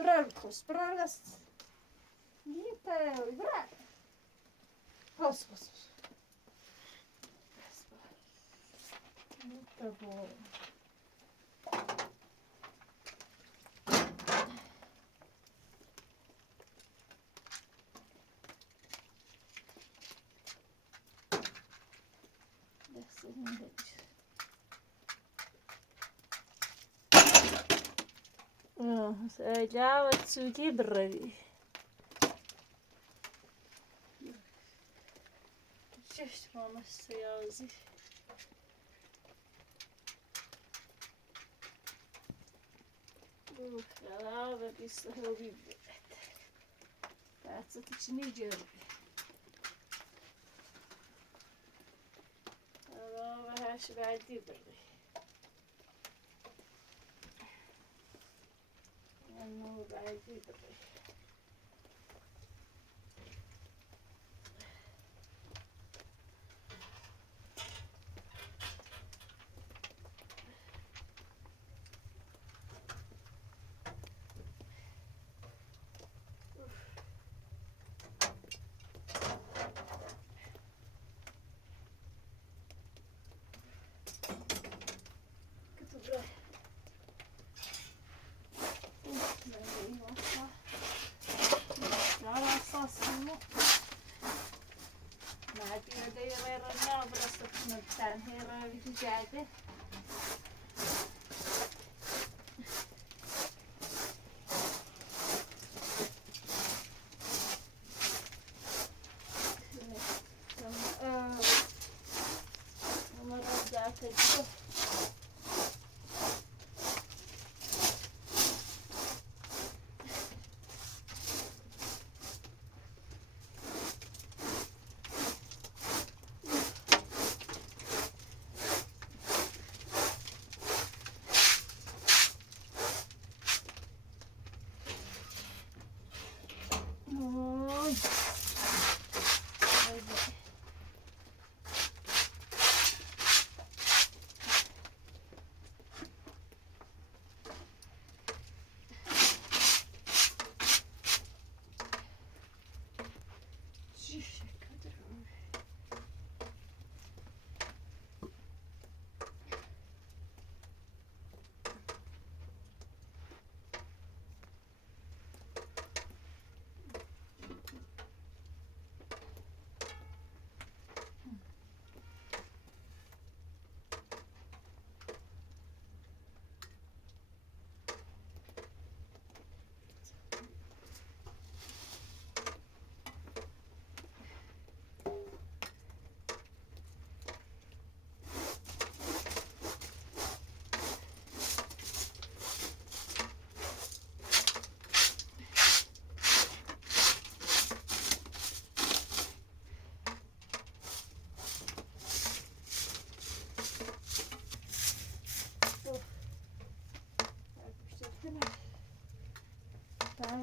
Brancos, brancas. Little, brancos. Pos. Muito bom. Dessa vez. سأجاوز سوتي بالربي شفت ماما السيازي لا بدي سهوي بعد ستشني جربي لا بهاش بعدي بري انه بعدي بري جاده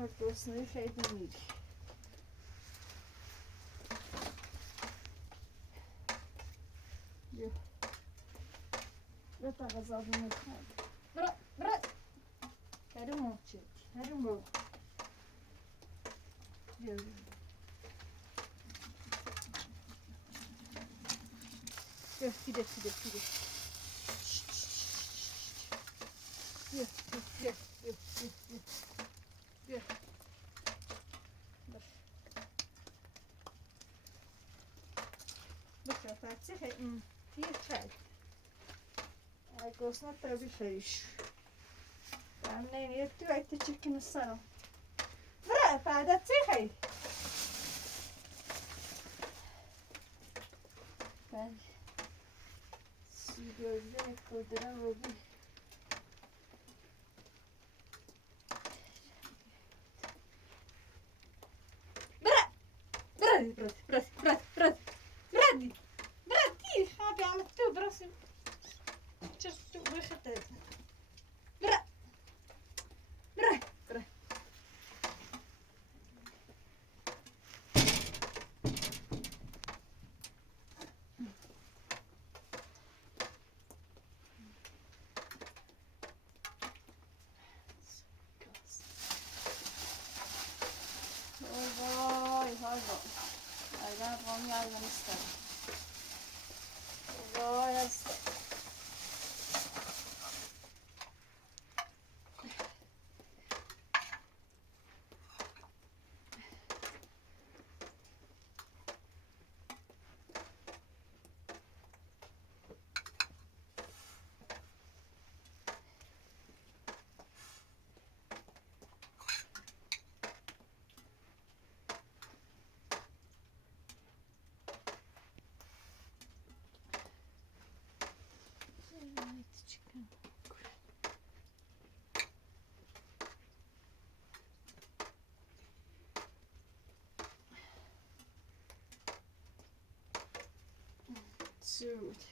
و گرسنه‌ای خیلی میگی. بیا بیا تا غذابو میکنم. برو برو. کریم موچه کریم برو. بیا بیا بیا فیده فیده فیده. بیا بیا بیا بیا بیا بیا. بخیر فرسی خیلی بیا چای. گرسنه تربی خیش. Ben neyini tu eti çirkin sana. Bırak fayda çıkay. Ben su gözle koduran obi. Bırak. Bırak bırak bırak bırak bırak. Bırak di. Bırak di. Abi alıp tu bıraksın. Çırptı bırakıt et. Bırak. Bırak. Bırak. Vay vay vay. Aydan konu yardım istedim. Vay hasta. Chicken. Dude.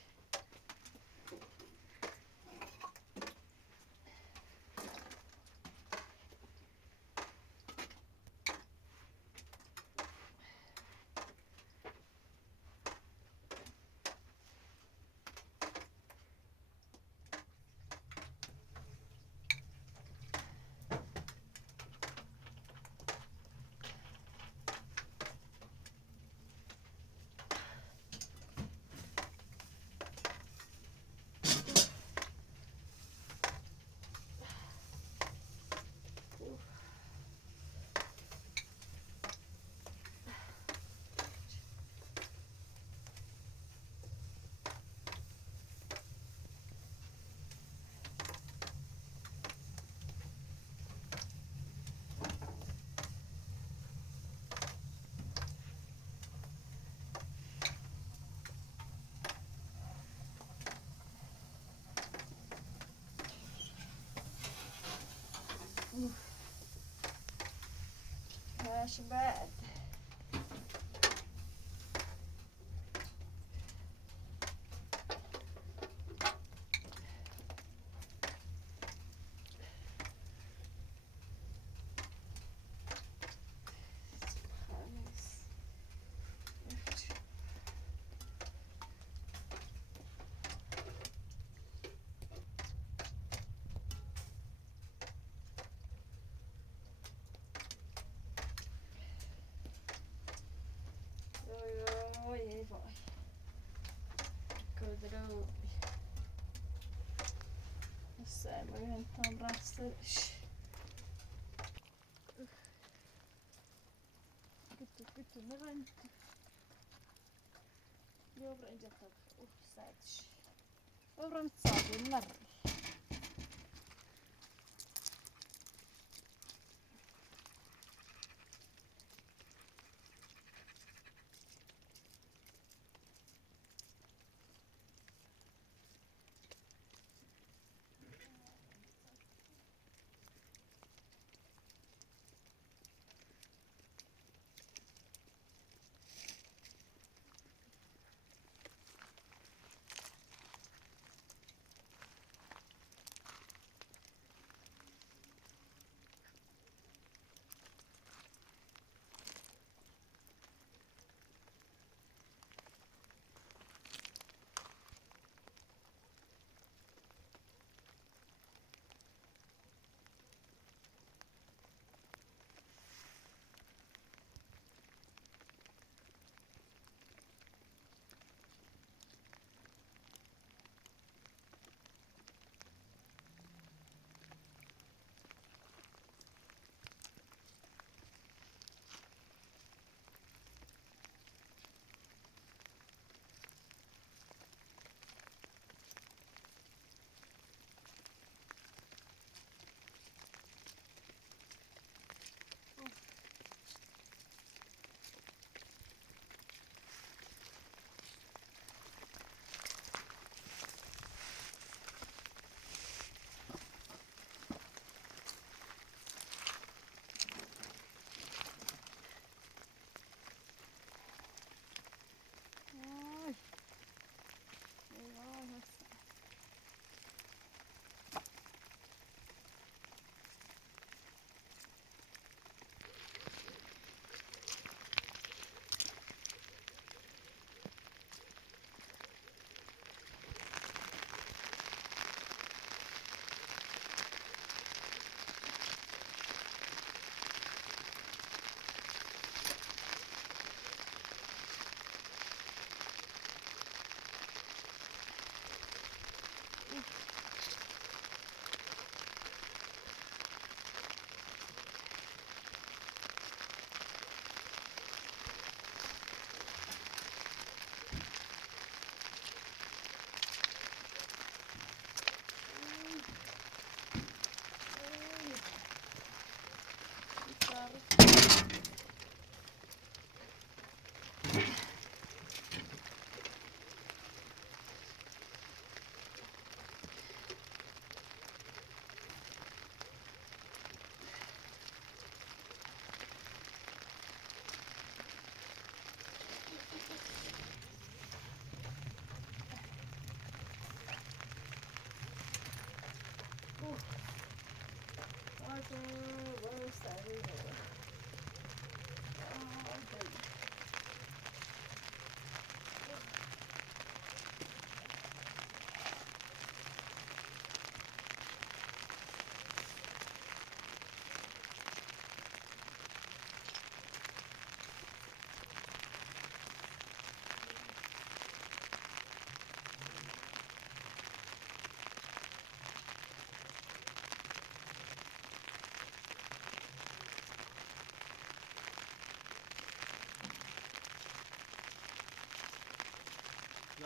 That's bad. Oj, vay. Kudruk. Sevmiyorum tam rastlamış. Kütü ne ben? Yok önce tabii. Sadece. Öbürüm sadece ne?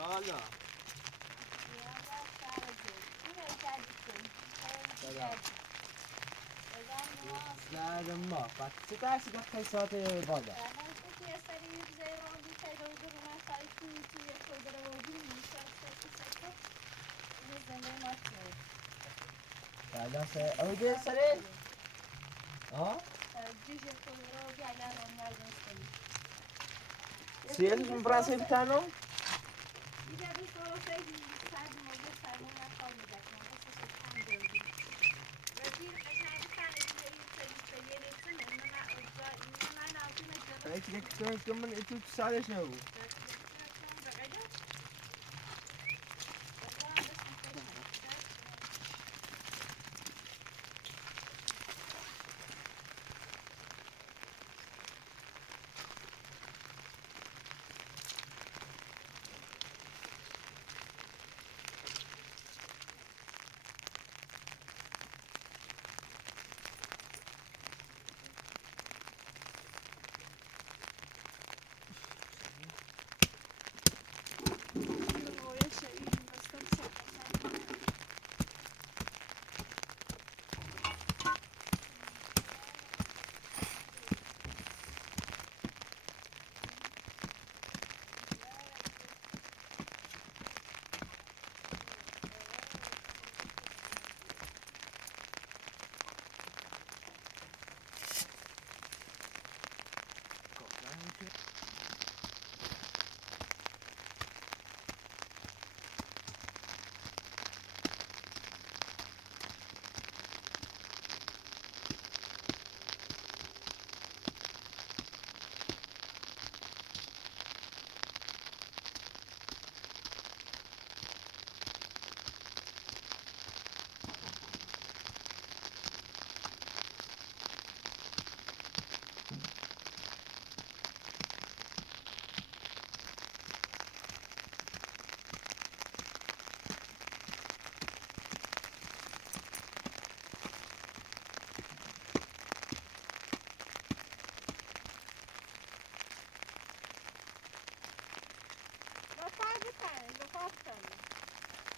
یالا زدم ما بعد چه درسی که خیلی ساعت بالا بعد سه اویده سره ها سیل من براسه بتانو Ik denk dat ik het doet samen snel.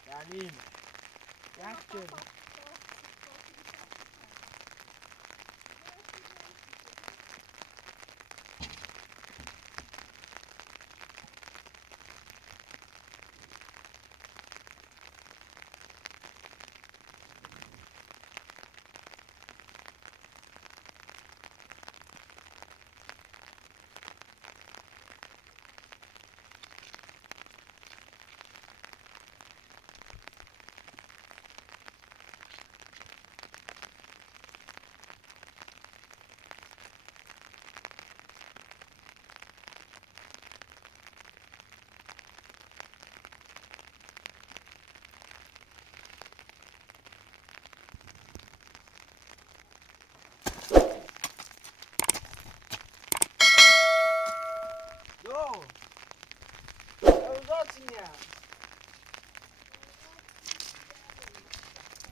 Yani, yaktım.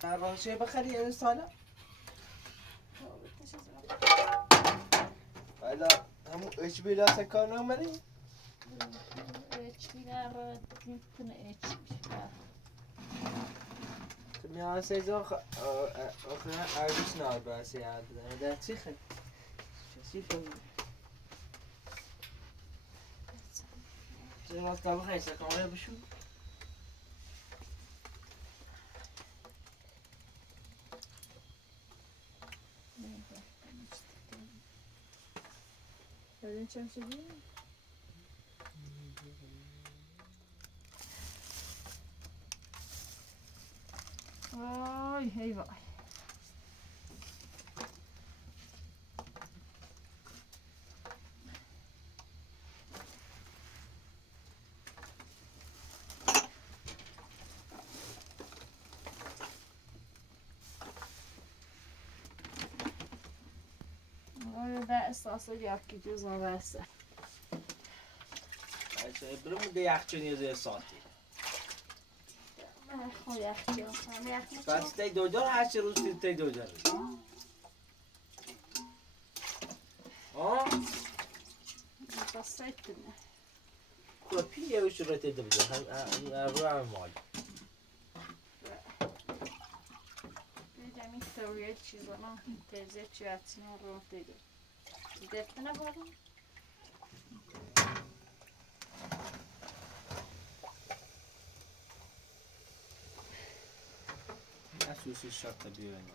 دربازه بخری این ساله حالا همون اچ بی لاسه کار نماری؟ اچ بی را میتونه اچ بی تو میان سیز آخر ارگوس نار باسی یاد بدن در چی خیلی؟ چی فهمی؟ چه راست تا بخیی سکامه بشو؟ ببین چه شدی؟ وای هی وای اساسا یکی جزا بسه بچه برم ده یخچونی زیر ساعتی من خو یخچی هم یخ بس تی دوجار هر چه روز تی دوجار بس ایتونه خب پیه وش رو تی دوجار هم رو هم مال دیدم این توریه چیزا نه این تیزه چی اتینا رو دیدم دیدتونه بارم اسوسی شرط بیاین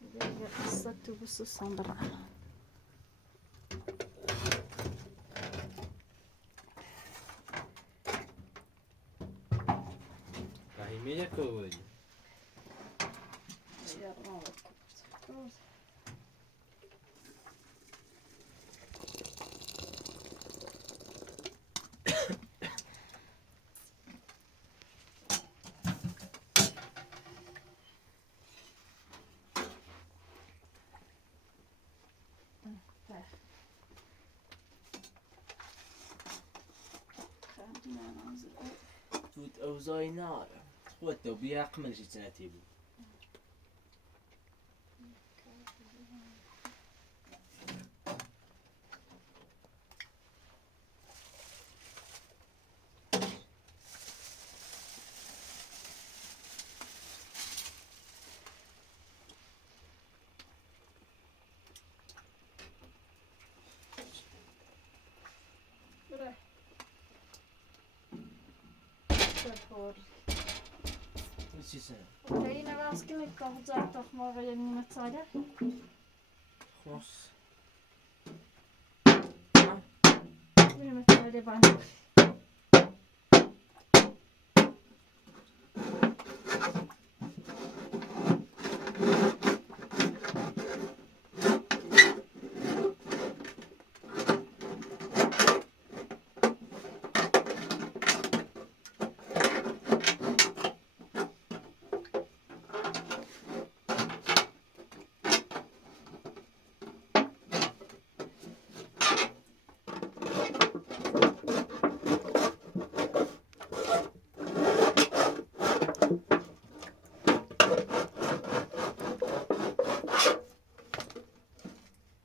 دیگه قصه تو بسوسم برم فهمیه که بودی یادم آمد بود اوزای نارم خود دو بیاق منشی سنتی بود بره بخور چی سنه؟ اوکی نواز که میکنم زد تخمه و یه نیمه ساله خوص نیمه ساله بانه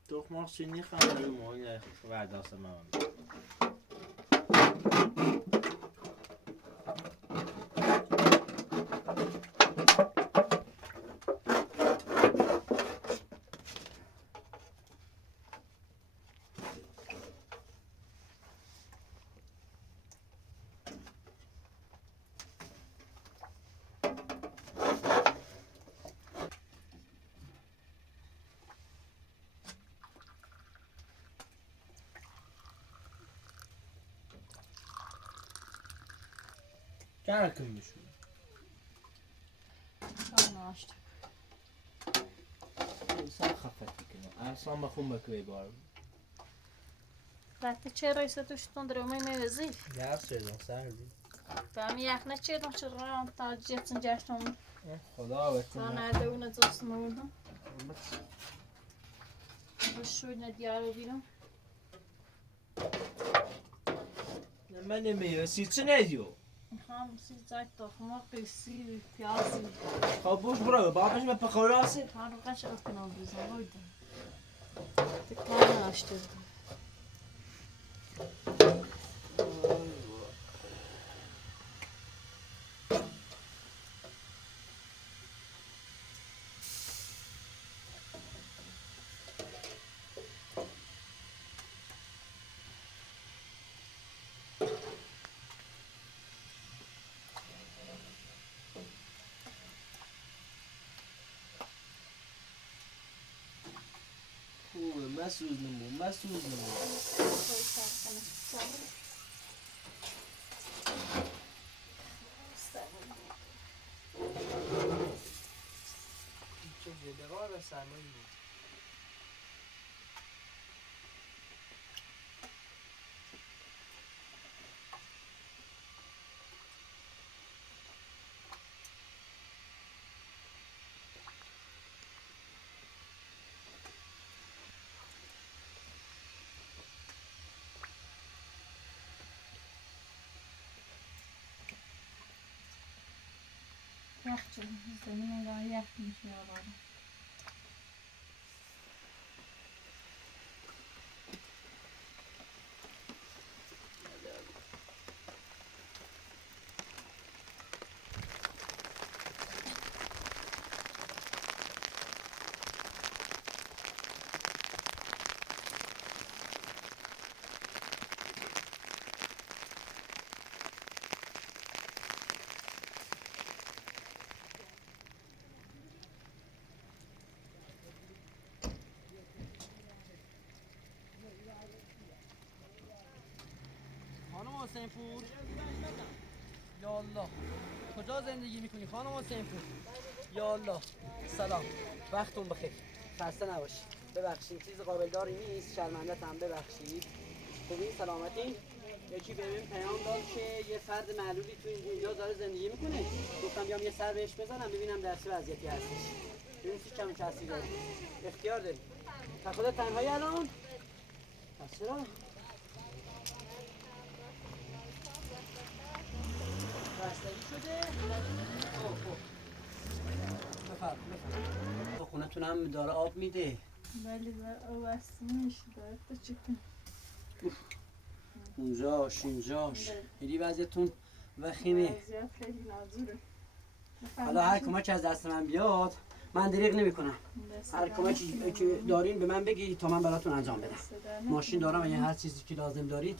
تخماق چینی خواهم رو ماهی ورداست من Kärkön mysyy. Sajnos. Saa خفت کنه. اصلا خون بکوی بار. وقتی چه رئیس توش تندره میوزی؟ یه سردم سردی. فهمی یخنه چه دم چه رام تا جتن جشنم. خدا بتون. تا نرده اون دوست موندم. بس شوی ندیارو بیرم. من نمیرسی چه ندیو؟ میخوام زیاد تخمه قیسی پیازی. خب بوش برو باباش من پخوراسی. من رو قش کنم بزن بودم. تکان ناشته. مسوز نمو. چه جدران سنوی. یخ چون زمین انگار یخ میشه آبادم. خانم حسین پور یا الله کجا زندگی میکنی خانم حسین پور یا الله سلام وقتون بخیر خسته نباشی ببخشید چیز قابل داری نیست شرمنده‌ام ببخشید خوبی سلامتی یکی ببین پیام داد که یه فرد معلولی تو اینجا داره زندگی میکنه گفتم بیام یه سر بهش بزنم ببینم در چه وضعیتی هستش ببین چی کم کسی داری اختیار داری تا خودت تنهایی الان پس چرا بستگی شده؟ بفرم تو خونتون هم داره آب میده بله و وسیمش داره تو چکن اونجاش اینجاش خیلی وضعیتون وخیمه وضعیت خیلی نازوره حالا هر کمک از دست من بیاد من دریغ نمی کنم هر کمکی که دارین به من بگید تا من براتون انجام بدم ماشین دارم و هر چیزی که لازم دارید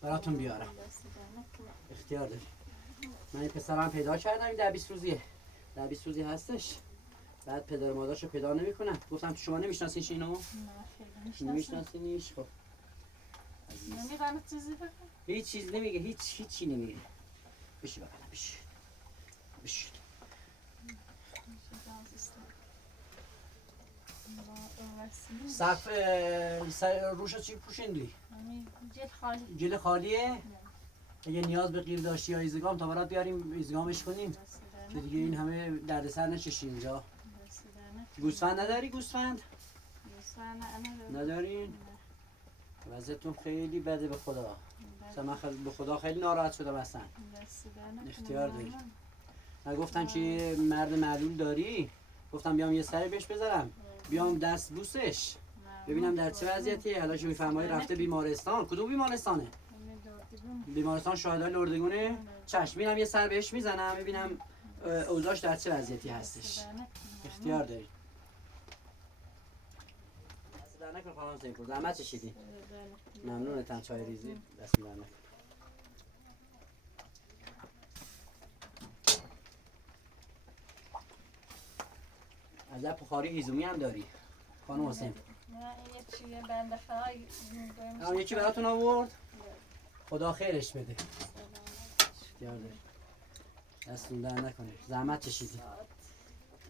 براتون بیارم اختیار داری من این پسرم پیدا کردم این 10-20 روزیه 10-20 روزی هستش بعد پدر مادرشو پیدا نمیکنم گفتم شما نمیشناسینش اینو نمیشناسینش خب نمیدونم چیزی بگم هیچ چیز نمیگه هیچی نمیگه بشی بقیلا بشی سقف روشو چی پوشیندی؟ جل خالیه؟ اگه نیاز به قیر داشتی یا ایزگام تا برات بیاریم ایزگامش کنیم که دیگه این همه دردسر نچشی اینجا گوسفند نداری گوسفند؟ ندارین؟ وضعیتون خیلی بده به خدا من به خدا خیلی ناراحت شدم اصلا اختیار داری گفتن که مرد معلول داری گفتم بیام یه سری بهش بذارم بیام دست بوسش ببینم در چه وضعیتی حالا که میفرمایی رفته بیمارستان کدوم بیمارستانه بیمارستان شاهدای لردگونه چشم میرم یه سر بهش میزنم ببینم اوضاعش در چه وضعیتی هستش اختیار داری دست در نکن خانم حسین پور زحمت چشیدی ممنونتم چای ریزی دست در نکن عجب بخاری هیزومی هم داری خانم حسین یه بنده خدای یکی براتون آورد خدا خیرش بده اختیار داری دستون در نکنه زحمت چشیدی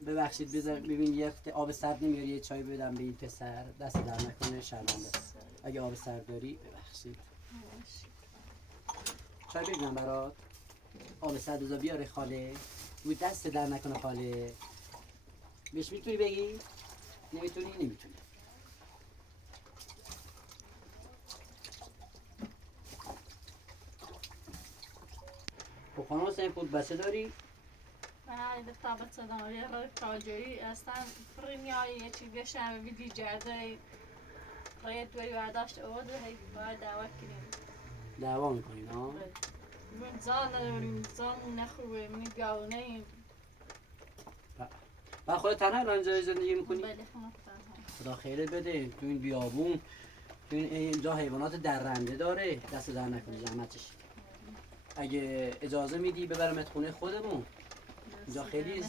ببخشید ببین یه آب سرد نمیاری یه چای بدم به این پسر دست در نکنه شرمنده اگه آب سرد داری ببخشید چای بگیرم برات آب سرد روزا بیاره خاله بود دست در نکنه خاله بهش میتونی بگی؟ نمیتونی؟ نمیتونی خب خانم حسین پور بچه داری؟ من تا بچه دارم یه رای کاجایی اصلا فرینیایی یه چی بشم بیدی جرده باید دوری برداشت اوود و هی باید دعوت کنیم دعوا میکنین ها؟ من زال نداریم زال نخوبه من گاونه ایم و خودت تنها الان اینجا زندگی میکنی؟ بله خونه خدا خیرت بده تو این بیابون تو اینجا حیوانات درنده داره دست در نکنی زحمتش اگه اجازه میدی ببرمت خونه خودمون اینجا خیلی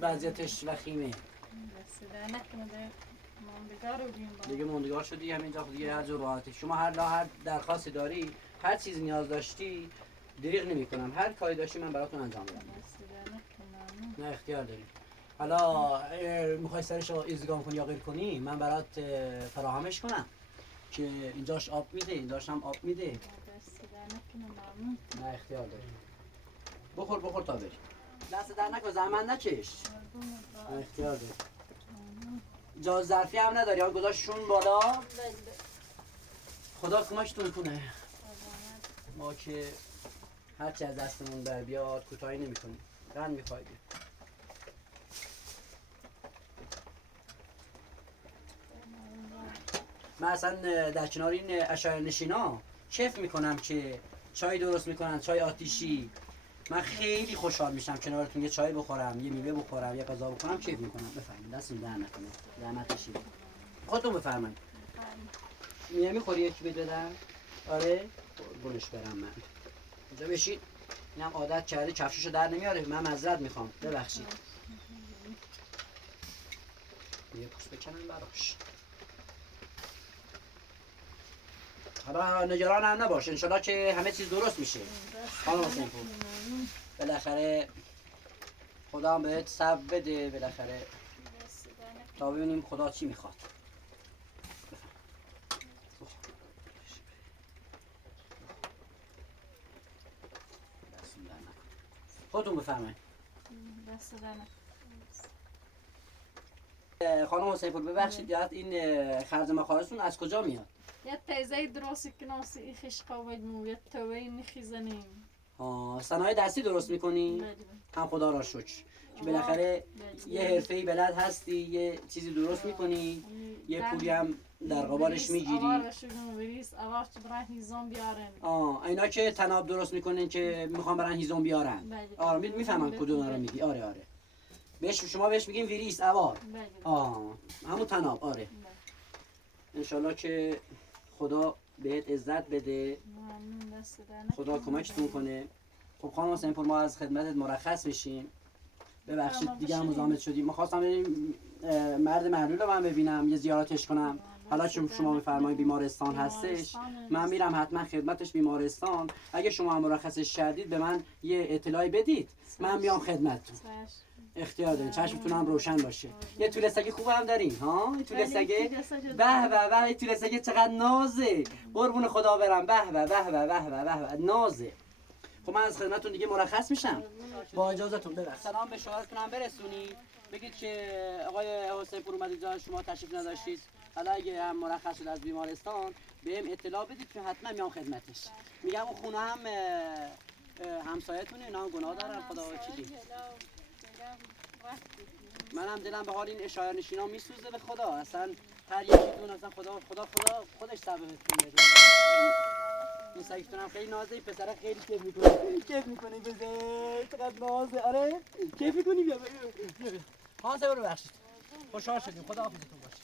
وضعیتش وخیمه دست در نکنه ماندگار رو بیم دیگه موندگار شدی همینجا دیگه هر جور راحتی شما هر درخواستی داری هر چیزی نیاز داشتی دریغ نمی کنم هر کاری داشتی من براتون انجام میدم نه اختیار داری حالا میخوای سرش رو ایزگام کنی یا غیر کنی من برات فراهمش کنم که اینجاش آب میده اینجاش هم آب میده نه اختیار داری بخور تا بری دست در نکن زحمت نکش نه اختیار داری جا ظرفی هم نداری ها گذاشتشون بالا خدا کمکتون کنه ما که هرچی از دستمون بر بیاد کوتاهی نمی‌کنیم قند می‌خواید من اصلا در کنار این اشایر نشینا کیف میکنم که چای درست میکنن، چای آتیشی. من خیلی خوشحال میشم کنارتون یه چای بخورم، یه میوه بخورم، یه غذا بخورم، کیف میکنم. بفرمایید دستتون در نکنه. زحمت کشید. خودتون بفرمایید. میای میخوری یکی بدم؟ آره؟ قربونش برم من. اینجا بشید. اینم عادت کرده کفششو در نمیاره. من معذرت میخوام. ببخشید. یه پوست بکنم براش. حالا نگران هم نباش، انشالله که همه چیز درست میشه. خانم حسین پور بالاخره خدا هم بهت صبر بده، بالاخره تا ببینیم خدا چی میخواد. خودتون بفرمایید. خانم حسین پور ببخشید یاد این خرج مخارجتون از کجا میاد؟ یه تیزه درستی که ناسی خشقا بگیم یه توی میخیزنیم. صنایع دستی درست میکنی؟ هم خدا را شکر که بالاخره یه حرفه‌ای بلد هستی، یه چیزی درست میکنی، یه پولی هم در قبالش میگیری. اینا که تناب درست میکنن که میخوان برن هیزم بیارن. آره میفهمن کدوم رو میگی. آره شما بهش میگین ویریس اوار. همون تناب. آره انشالله که خدا بهت عزت بده، خدا کمکتون کنه. خب خانم حسین پور ما از خدمتت مرخص میشیم. ببخشید دیگه هم مزاحمت شدیم. ما خواستم بریم مرد محلول رو من ببینم، یه زیارتش کنم. حالا چون شما میفرمایید بیمارستان هستش، من میرم حتما خدمتش بیمارستان. اگه شما هم مرخصش کردید به من یه اطلاعی بدید، من میام خدمتتون. اختیار دارین، چشمتون هم روشن باشه. یه توله سگ خوب هم دارین ها؟ این توله سگ به این توله سگ چقدر نازه. قربون خدا برم. به نازه. خب من از خدمتتون دیگه مرخص میشم. با اجازهتون ببخشید. سلام به شوهرتون هم برسونید. بگید که آقای حسین پور اومد اینجا، شما تشریف نداشتید. حالا اگه هم مرخص شد از بیمارستان بهم اطلاع بدید که حتما میام خدمتش. میگم اون خونه هم همسایه‌تونه، اینا هم گناه دارن. خدا وکیلی. منم دلم به حال این اشایر نشینا میسوزه به خدا. اصلا هر یکیتون اصلا خدا خودش سببتون بده. این سگتون هم خیلی نازه. پسر خیلی کیف میکنه بزه. چقدر نازه. آره کیف میکنی. بیا خانم سبر ببخشید. خوشحال شدیم. خدا حافظتون باشه.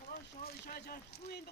خدا شما اشاره جان خوین.